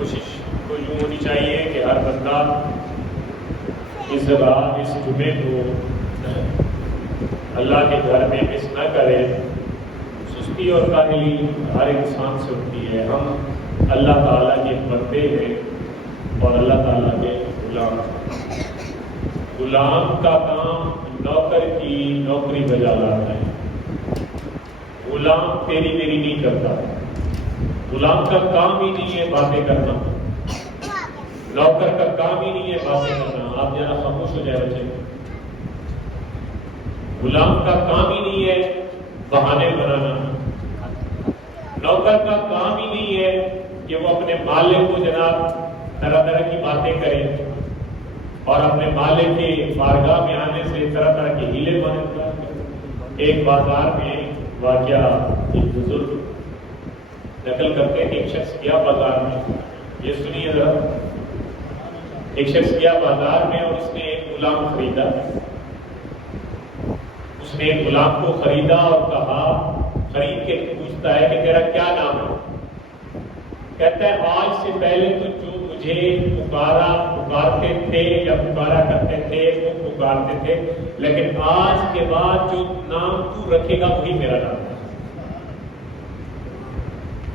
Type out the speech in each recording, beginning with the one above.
کوشش تو یوں ہونی چاہیے کہ ہر بندہ اس جمعے کو اللہ کے گھر میں مس نہ کرے. سستی اور کاہلی ہر انسان سے ہوتی ہے. ہم اللہ تعالیٰ کے بندے ہیں اور اللہ تعالیٰ کے غلام. غلام کا کام نوکر کی نوکری بجا لاتا ہے. غلام تیری میری نہیں کرتا. غلام کا کام ہی نہیں ہے باتیں کرنا. نوکر کا کام ہی نہیں ہے باتیں کرنا. آپ ذرا خاموش ہو جائے بچے. غلام کا کام ہی نہیں ہے بہانے بنانا. نوکر کا کام ہی نہیں ہے کہ وہ اپنے مالک کو جناب طرح طرح کی باتیں کرے اور اپنے مالک کے بارگاہ میں آنے سے طرح طرح کے ہیلے مارے. ایک بازار میں واقعہ ایک بزرگ نقل کرتے ہیں. ایک شخص گیا بازار میں, یہ سنیے ذرا. ایک شخص گیا بازار میں اور اس نے ایک غلام خریدا. اس نے ایک غلام کو خریدا اور کہا, خرید کے پوچھتا ہے کہ تیرا کیا نام ہے؟ کہتا ہے آج سے پہلے تو جو مجھے پکارتے تھے یا پکارا کرتے تھے وہ پکارتے تھے, لیکن آج کے بعد جو نام تو رکھے گا وہی میرا نام ہے.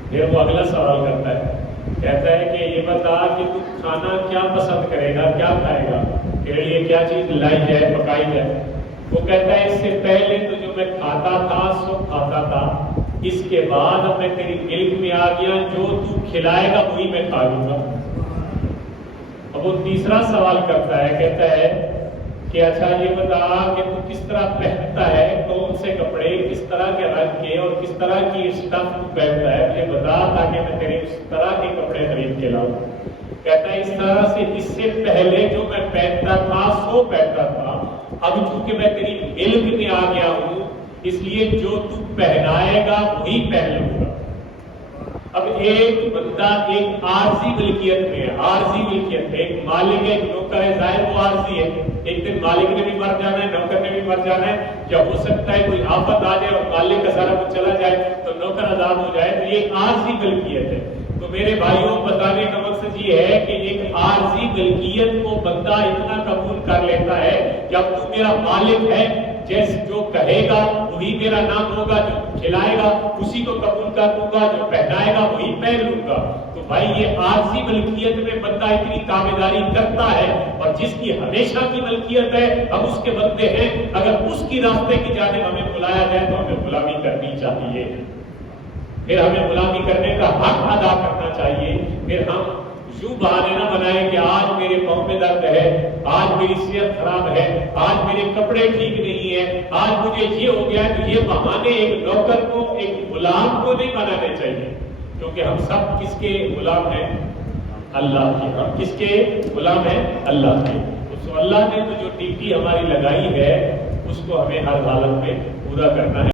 پھر وہ اگلا سوال کرتا ہے, کہتا ہے کہ یہ بتا کہ تو کھانا کیا پسند کرے گا, کیا کھائے گا, تیرے لیے کیا چیز لائی جائے, پکائی جائے. وہ کہتا ہے اس سے پہلے تو جو میں کھاتا تھا سو کھاتا تھا, اس کے بعد اب میں تیری ملک میں آ گیا, جو تو کھلائے گا وہی میں کھا لوں گا. اب وہ تیسرا سوال کرتا ہے, کہتا ہے کہ اچھا یہ بتا کہ تو کس طرح پہنتا ہے, کون سے کپڑے, کس طرح کے رنگ کے اور کس طرح کی اسٹف تو پہنتا ہے, مجھے بتا تاکہ میں تیرے اس طرح کے کپڑے خرید کے لاؤں. کہتا ہے اس طرح سے اس سے پہلے جو میں پہنتا تھا سو پہنتا تھا, اب چونکہ میں تیری ملک میں آ گیا ہوں اس لیے جو تو پہنائے گا وہی پہن لوں گا. اب ایک بندہ ایک عارضی ملکیت میں ہے, عارضی ملکیت میں ایک مالک ہے, ایک نوکر ہے. ظاہر وہ عارضی ہے, ایک دن مالک نے بھی مر جانا ہے, نوکر نے بھی مر جانا ہے, یا ہو سکتا ہے کوئی آفت آ جائے اور مالک کا سارا کچھ چلا جائے تو نوکر آزاد ہو جائے. تو یہ عارضی ملکیت ہے. تو میرے بھائیوں بتانے کا مقصد یہ ہے کہ ایک عارضی ملکیت کو بندہ اتنا قبول کر لیتا ہے کہ اب تو میرا مالک ہے, جیسے جو کہے گا وہی میرا نام ہوگا, جو کھلائے گا اسی کو قبول کر لوں گا, جو پہنائے گا وہی پہن لوں گا. تو بھائی یہ عارضی ملکیت میں بندہ اتنی تابعداری کرتا ہے, اور جس کی ہمیشہ کی ملکیت ہے ہم اس کے بندے ہیں. اگر اس کی راستے کی جانب ہمیں بلایا جائے تو ہمیں غلامی کرنی چاہیے, پھر ہمیں غلامی کرنے کا حق ادا کرنا چاہیے. پھر ہم یوں بہانے نہ بنائیں کہ آج میرے پاؤں میں درد ہے, آج میری صحت خراب ہے, آج میرے کپڑے ٹھیک نہیں ہیں, آج مجھے یہ ہو گیا. تو یہ بہانے ایک نوکر کو, ایک غلام کو نہیں بنانے چاہیے, کیونکہ ہم سب کس کے غلام ہیں؟ اللہ کے. ہم کس کے غلام ہیں؟ اللہ کے. تو اللہ نے تو جو ڈیوٹی ہماری لگائی ہے اس کو ہمیں ہر حالت میں پورا کرنا ہے.